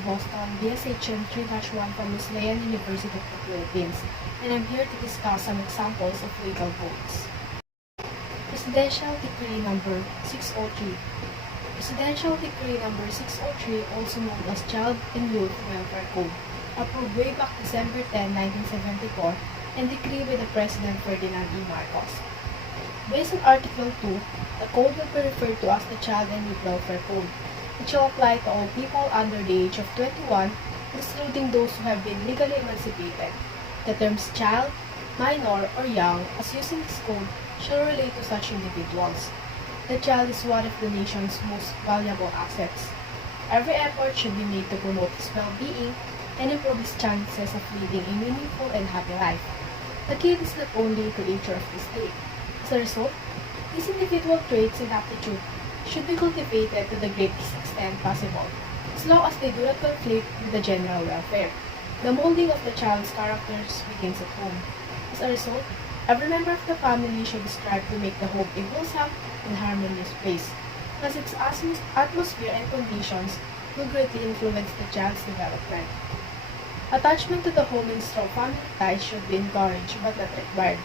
Boston, BSHM 3-1 from Wesleyan University of the Philippines, and I'm here to discuss some examples of legal codes. Presidential Decree Number 603. Presidential Decree Number 603, also known as Child and Youth Welfare Code, approved way back December 10, 1974, and decreed by the President Ferdinand E. Marcos. Based on Article 2, the code will be referred to as the Child and Youth Welfare Code. It shall apply to all people under the age of 21, excluding those who have been legally emancipated. The terms child, minor, or young, as used in this code, shall relate to such individuals. The child is one of the nation's most valuable assets. Every effort should be made to promote his well-being and improve his chances of leading a meaningful and happy life. The kid is not only the nature of the state. As a result, these individual traits and aptitude should be cultivated to the greatest extent possible, as long as they do not conflict with the general welfare. The molding of the child's characters begins at home. As a result, every member of the family should strive to make the home a wholesome and harmonious place, as its atmosphere and conditions will greatly influence the child's development. Attachment to the home and strong family ties should be encouraged but not required.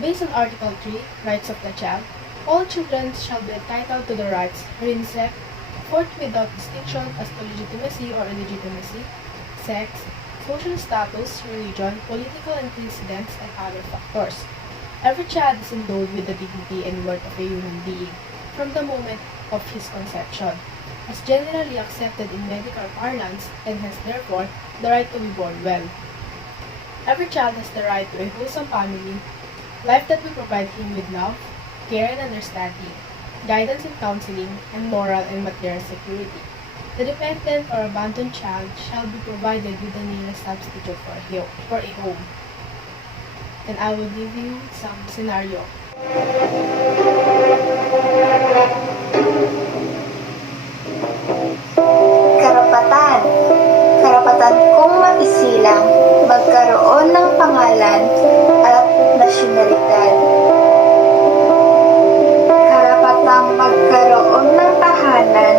Based on Article 3, Rights of the Child, all children shall be entitled to the rights herein set forth without distinction as to legitimacy or illegitimacy, sex, social status, religion, political antecedents, and other factors. Every child is endowed with the dignity and worth of a human being from the moment of his conception, as generally accepted in medical parlance, and has therefore the right to be born well. Every child has the right to a wholesome family, life that will provide him with love, care and understanding, guidance and counseling, and moral and material security. The dependent or abandoned child shall be provided with the nearest substitute for a home. And I will give you some scenario. Karapatan. Karapatan kong maisilang, magkaroon ng pangalan at nasyonalidad. Karapatang magkaroon ng tahanan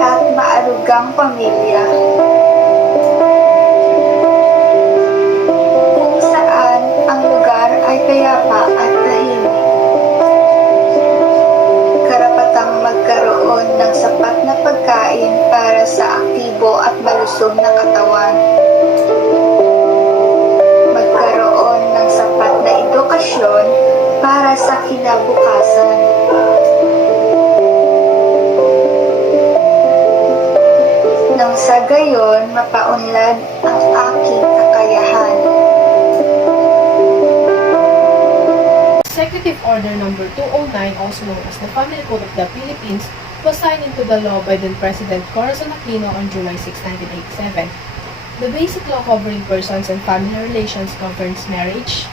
at maarugang pamilya. Kung saan ang lugar ay payapa at tahimik. Karapatang magkaroon ng sapat na pagkain para sa aktibo at malusog na katawan. Magkaroon ng sapat na edukasyon para sa kinabukasan. Nang sa gayon, mapaunlad ang aking kakayahan. Executive Order Number 209, also known as the Family Code of the Philippines, was signed into the law by then President Corazon Aquino on July 6, 1987. The basic law covering persons and family relations governs marriage,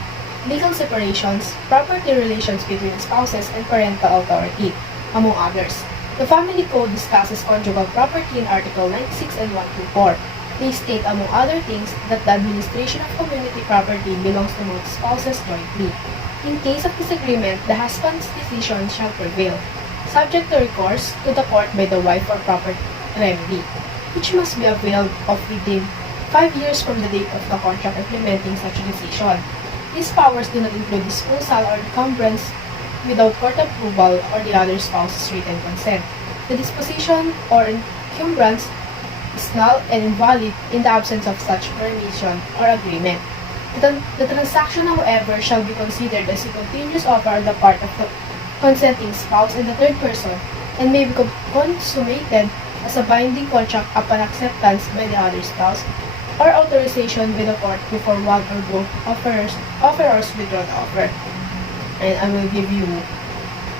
legal separations, property relations between spouses, and parental authority, among others. The Family Code discusses conjugal property in Article 96 and 124. They state, among other things, that the administration of community property belongs to both spouses jointly. In case of disagreement, the husband's decision shall prevail, subject to recourse to the court by the wife for proper remedy, which must be availed of within 5 years from the date of the contract implementing such a decision. These powers do not include disposal or encumbrance without court approval or the other spouse's written consent. The disposition or encumbrance is null and invalid in the absence of such permission or agreement. The transaction, however, shall be considered as a continuous offer on the part of the consenting spouse and the third person, and may be consummated as a binding contract upon acceptance by the other spouse, or authorization by the court before one or both offerors withdraw the offer. And I will give you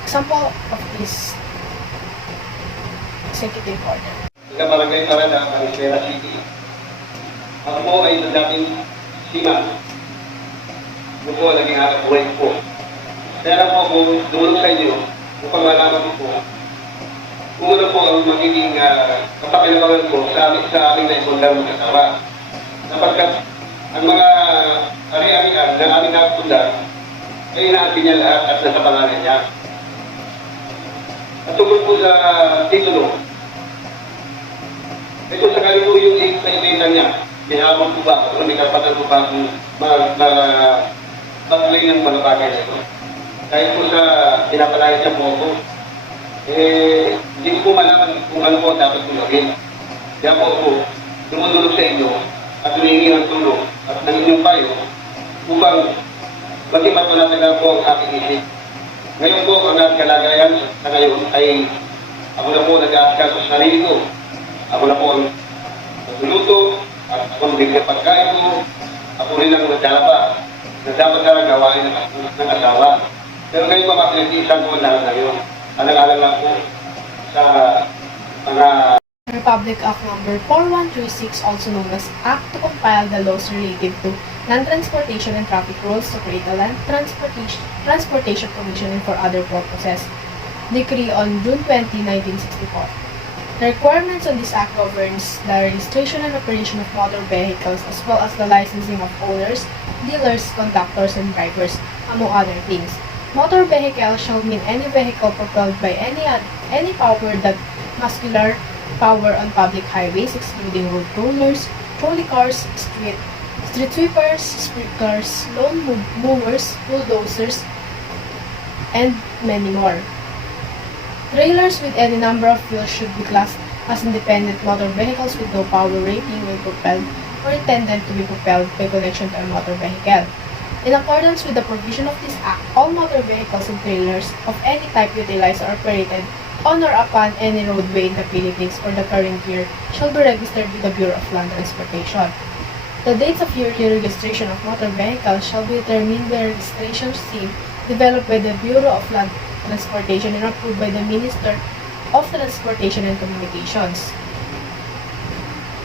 example of this executive order. Sa barangay Parada, Marisela City. Ako po ay nagdating sima. Ako po naging hanap buhay po. Kaya po kung dumulong sa inyo, upang malaman po, una po ang magiging kapakinabangan po sa aming naipundang mag-asawa. Sapagkat ang mga ari-arian na aming napundang ay inaantin niya lahat at nasa pangalan niya. At tungkol po sa titulo, Ito sakali po yung experimenta niya. Ihabol ko ba? Kung may karapatan ko ba kung mag-play ng mga bagay na ito? Dahil po sa pinapalaya niya po ako, hindi ko malaman kung ano po dapat kong gawin. Kaya po ako, tumutulog sa inyo at humingi ng tulong at ng inyong payo upang maging matunatagal po ang aking isip. Ngayon po, ang aking kalagayan na ngayon ay ako na po nag-aasikaso sa sarili ko. Ako na po ang nagluluto at ako ang bigyan pagkain ko. Ako rin ang naglalaba na dapat na gawain ng asawa. Pero ngayon po, mapinitisan ko lahat na yun. Alang-alang lang po sa mga Republic Act Number 4136, also known as Act to compile the laws related to land transportation and traffic rules to create a land transportation commission and for other purposes. Decree on June 20, 1964. The requirements on this act governs the registration and operation of motor vehicles as well as the licensing of owners, dealers, conductors, and drivers, among other things. Motor vehicle shall mean any vehicle propelled by any power that muscular power on public highways, excluding road rollers, trolley cars, street sweepers, sprinklers, lawn mowers, bulldozers, and many more. Trailers with any number of wheels should be classed as independent motor vehicles with no power rating when propelled or intended to be propelled by connection to a motor vehicle. In accordance with the provision of this Act, all motor vehicles and trailers of any type utilized or operated on or upon any roadway in the Philippines for the current year shall be registered with the Bureau of Land Transportation. The dates of yearly registration of motor vehicles shall be determined by a registration scheme developed by the Bureau of Land Transportation and approved by the Minister of Transportation and Communications.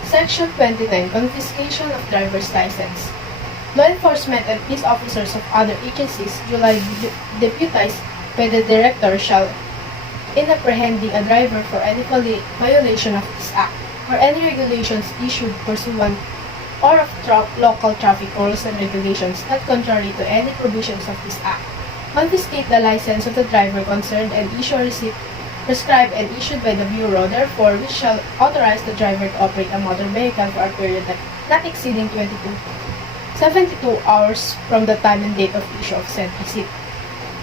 Section 29. Confiscation of driver's license. Law enforcement and police officers of other agencies duly deputized by the Director shall, in apprehending a driver for any violation of this Act or any regulations issued pursuant or of local traffic rules and regulations not contrary to any provisions of this Act, confiscate the license of the driver concerned and issue a receipt prescribed and issued by the Bureau, therefore, which shall authorize the driver to operate a motor vehicle for a period not exceeding 72 hours from the time and date of issue of said receipt.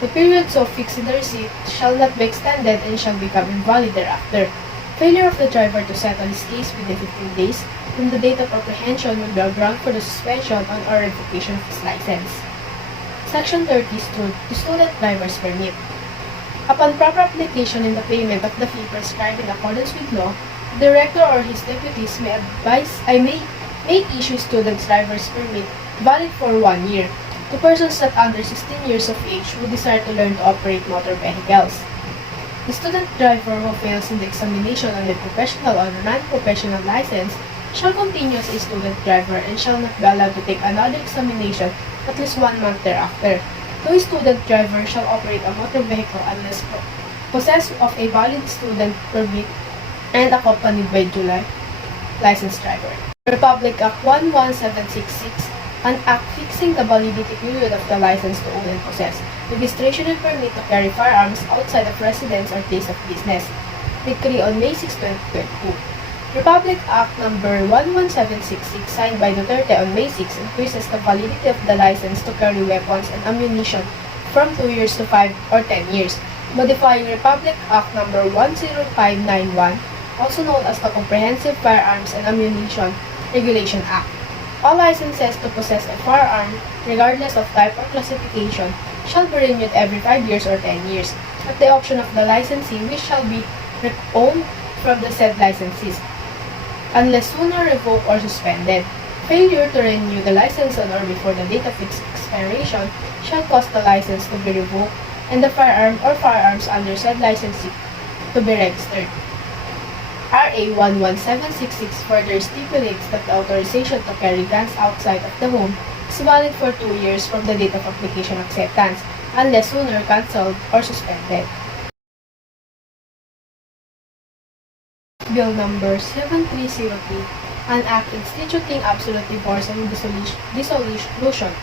The period so fixed in the receipt shall not be extended and shall become invalid thereafter. Failure of the driver to settle his case within 15 days from the date of apprehension will be a ground for the suspension on or revocation of his license. Section 30. The Student Driver's Permit. Upon proper application and the payment of the fee prescribed in accordance with law, the Director or his deputies may issue student's driver's permit valid for 1 year to persons not under 16 years of age who desire to learn to operate motor vehicles. The student driver who fails in the examination on the professional or non-professional license shall continue as a student driver and shall not be allowed to take another examination at least 1 month thereafter. No student driver shall operate a motor vehicle unless possessed of a valid student permit and accompanied by July licensed driver. Republic Act 11766, an act fixing the validity period of the license to own and possess, registration and permit to carry firearms outside of residence or place of business. Decree on May 6, 2022. Republic Act Number 11766, signed by Duterte on May 6, increases the validity of the license to carry weapons and ammunition from 2 years to 5 or 10 years, modifying Republic Act Number 10591, also known as the Comprehensive Firearms and Ammunition Regulation Act. All licenses to possess a firearm, regardless of type or classification, shall be renewed every 5 years or 10 years, at the option of the licensee, which shall be owned from the said licensees, unless sooner revoked or suspended. Failure to renew the license on or before the date of its expiration shall cause the license to be revoked and the firearm or firearms under said licensee to be registered. RA 11766 further stipulates that the authorization to carry guns outside of the home is valid for 2 years from the date of application acceptance, unless sooner cancelled or suspended. Bill Number 7303, an act instituting absolute divorce and dissolution.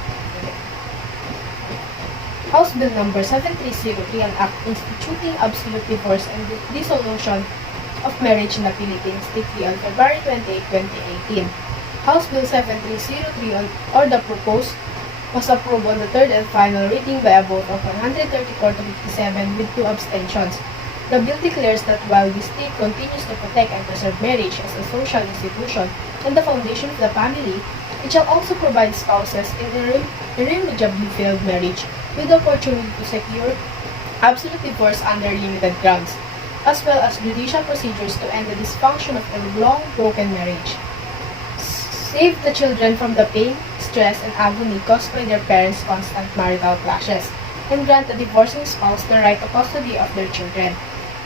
House Bill Number 7303, an act instituting absolute divorce and dissolution of Marriage in the Philippines, decree on February 28, 2018. House Bill 7303 or the proposed was approved on the third and final reading by a vote of 134 to 57 with 2 abstentions. The bill declares that while the state continues to protect and preserve marriage as a social institution and the foundation of the family, it shall also provide spouses in irremediably failed marriage with the opportunity to secure absolute divorce under limited grounds, as well as judicial procedures to end the dysfunction of a long broken marriage. Save the children from the pain, stress, and agony caused by their parents' constant marital clashes, and grant the divorcing spouse the right to custody of their children.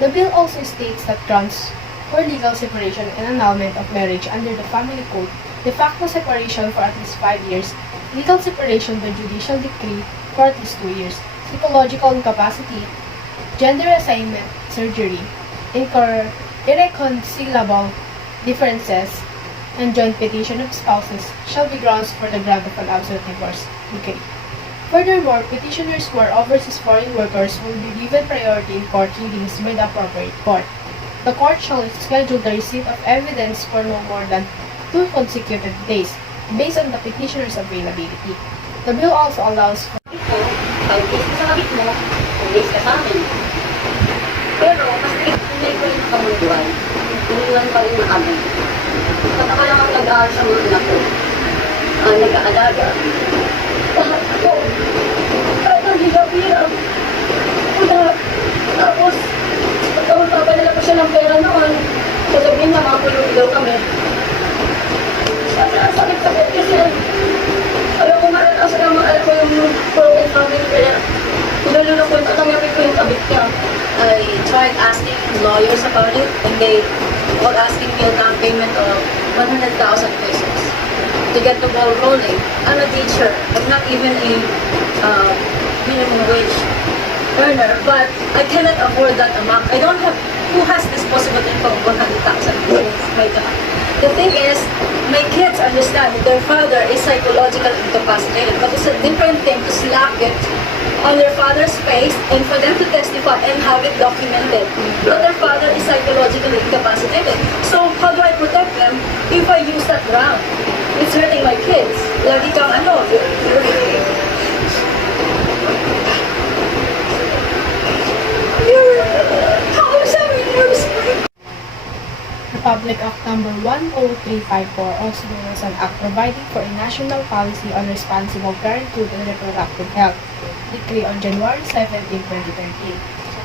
The bill also states that grounds for legal separation and annulment of marriage under the Family Code, de facto separation for at least 5 years, legal separation by judicial decree for at least 2 years, psychological incapacity, gender assignment surgery, irreconcilable differences, and joint petition of spouses shall be grounds for the grant of an absolute divorce decree. Furthermore, petitioners who are overseas foreign workers will be given priority in court hearings by the appropriate court. The court shall schedule the receipt of evidence for no more than 2 consecutive days, based on the petitioner's availability. The bill also allows for pag-is sa kabit mo, pag-is ka sa amin. Pero, mas hindi ko rin nakamunduan. Iniwan pa rin na kami. At ako lang ang nag-aaral sa mga anak ko. Nag-aalaga. Lahat ako. Kahit ang hirap-hirap. Tapos, pagka magpapadala pa siya ng pera noon, sasabihin niya, mga pulubi daw kami. Sakit-sakit kasi ayaw ko maranasan ang mga alam ko yung broken family kaya nalulungkot at tanggapin ko yung kabit niya. I tried asking lawyers about it and they were asking me a down payment of 100,000 pesos to get the ball rolling. I'm a teacher. I'm not even a minimum wage earner, but I cannot afford that amount. I don't have, who has disposable income of 100,000 pesos? My God. The thing is, my kids understand that their father is psychologically incapacitated, but it's a different thing to slap it on their father's face and for them to testify and have it documented. But their father is psychologically incapacitated. So how do I protect them if I use that ground? It's hurting my kids. Lagi kang ano, how is having worse? Republic Act Number 10354, also known as an act providing for a national policy on responsible parenthood and reproductive health, decree on January 17, 2013.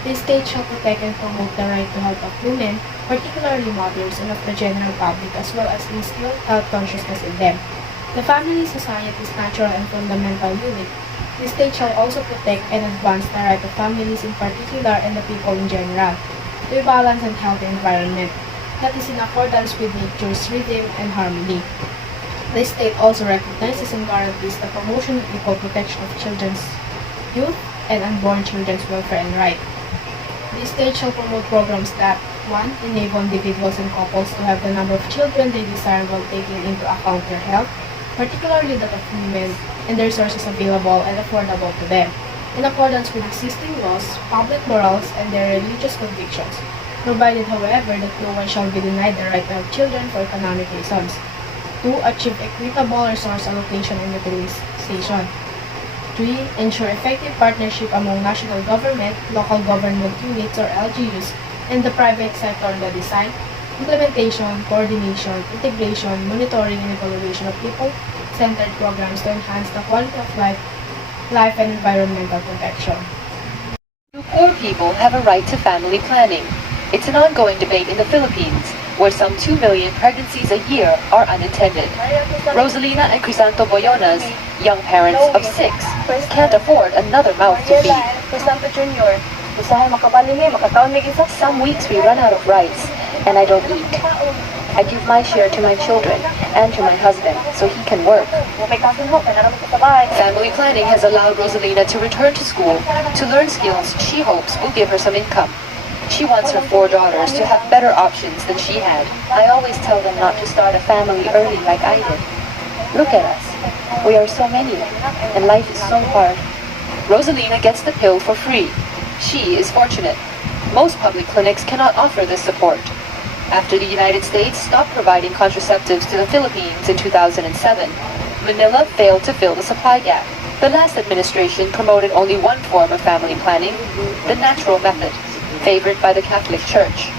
The state shall protect and promote the right to health of women, particularly mothers and of the general public, as well as instill health consciousness in them. The family society's natural and fundamental unit. The state shall also protect and advance the right of families in particular and the people in general to a balanced and healthy environment that is in accordance with nature's rhythm and harmony. The state also recognizes and guarantees the promotion and equal protection of children's youth and unborn children's welfare and right. The state shall promote programs that 1. Enable individuals and couples to have the number of children they desire while taking into account their health, particularly that of women, and the resources available and affordable to them, in accordance with existing laws, public morals, and their religious convictions, provided, however, that no one shall be denied the right to have children for economic reasons. 2. Achieve equitable resource allocation and utilization. 3. Ensure effective partnership among national government, local government units or LGUs, and the private sector in the design, implementation, coordination, integration, monitoring, and evaluation of people-centered programs to enhance the quality of life and environmental protection. Poor people have a right to family planning. It's an ongoing debate in the Philippines, where some 2 million pregnancies a year are unintended. Rosalina and Crisanto Boyonas, young parents of 6, can't afford another mouth to feed. Some weeks we run out of rice, and I don't eat. I give my share to my children and to my husband so he can work. Family planning has allowed Rosalina to return to school to learn skills she hopes will give her some income. She wants her 4 daughters to have better options than she had. I always tell them not to start a family early like I did. Look at us. We are so many, and life is so hard. Rosalina gets the pill for free. She is fortunate. Most public clinics cannot offer this support. After the United States stopped providing contraceptives to the Philippines in 2007, Manila failed to fill the supply gap. The last administration promoted only one form of family planning, the natural method, favored by the Catholic Church.